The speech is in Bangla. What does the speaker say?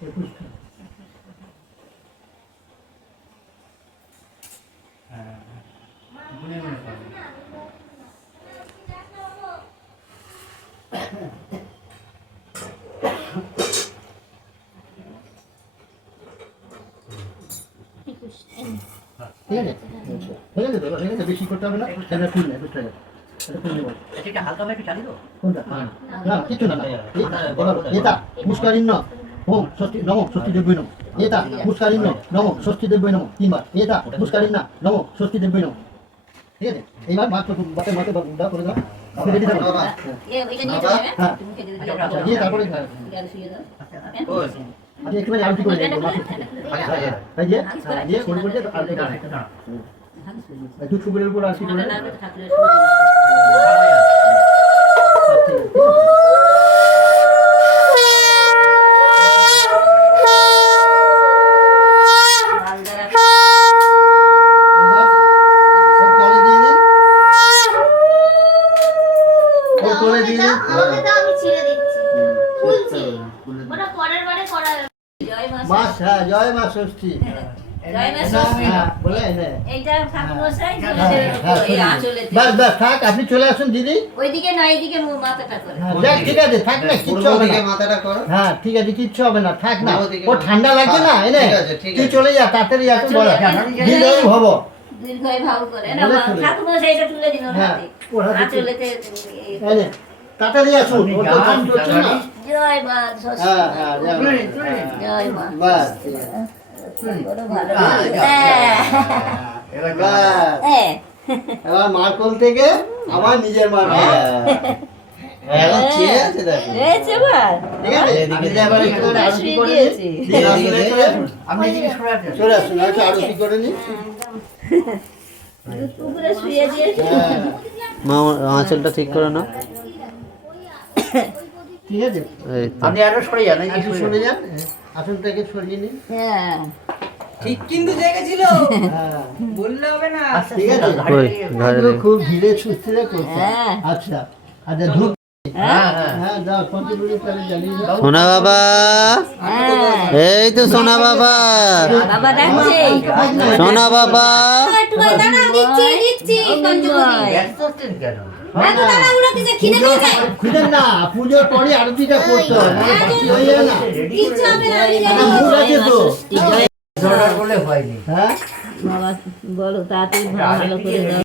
ঠিক আছে হয়ে গেছে হয়ে গেছে বেশি করতে হবে না এটা ফুল নেই বুঝতে হবে এটা হালকা একটু চালিয়ে দাও কোনটা না কিছু না এটা মুস্কারিন্ন ওম ষষ্ঠী নম ষষ্ঠী দেবী নম এটা মুস্কারিন্ন নম ষষ্ঠী দেবী নম তিনবার এটা মুস্কারিন্না নম ষষ্ঠী দেবী নম ঠিক আছে এইবার মাত্র বাতে মাতে দাও করে দাও আপনি রেডি থাকুন বাবা এটা নিয়ে চলে যাবে হ্যাঁ তুমি খেতে দিয়ে তারপরে গাল শুয়ে দাও আপনি একটুখানি আলটি করে দেবেন এই যে দিয়ে করে করে আলটি করে একটু সুগরের উপর আলটি করে জয় মা ষষ্ঠী থাক আপনি চলে আসুন দিদি ওইদিকে না এইদিকে মাথাটা করে ঠিক আছে থাক না কিচ্ছু হবে না মাথাটা করো হ্যাঁ ঠিক আছে কিচ্ছু হবে না থাক না ও ঠান্ডা লাগছে না এনে তুই চলে যা তাড়াতাড়ি আসো বলো দিদি হব দীর্ঘই ভাব করে না ঠাকুর সেইটা তুলে দিন হাতে আঁচলেতে এনে তাড়াতাড়ি আসুন ও তো কাম করছে না জয় মা ষষ্ঠী জয় মা বাস এবার মার কোল থেকে আবার নিজের মার চলে আসুন আরতি করে নি আঁচলটা ঠিক করে না ঠিক আছে আপনি আরো সরে যান সরে যান আসনটাকে সরিয়ে নিন ঠিক কিন্তু জায়গা ছিল বললে হবে না ঠিক আছে খুব ধীরে সুস্থিরে করছে আচ্ছা আচ্ছা ধূপ হ্যাঁ দাও কন্টিনিউ করে জ্বালিয়ে দাও সোনা বাবা এই তো সোনা বাবা বাবা ডাকছে সোনা বাবা একটু দাঁড়া দিচ্ছি কেন খুঁজেন না পুজোর পরে আরতিটা করতে হবে না মুখ আছে তো বলে হয়নি হ্যাঁ বাবা বলো তাড়াতাড়ি ভালো করে দাও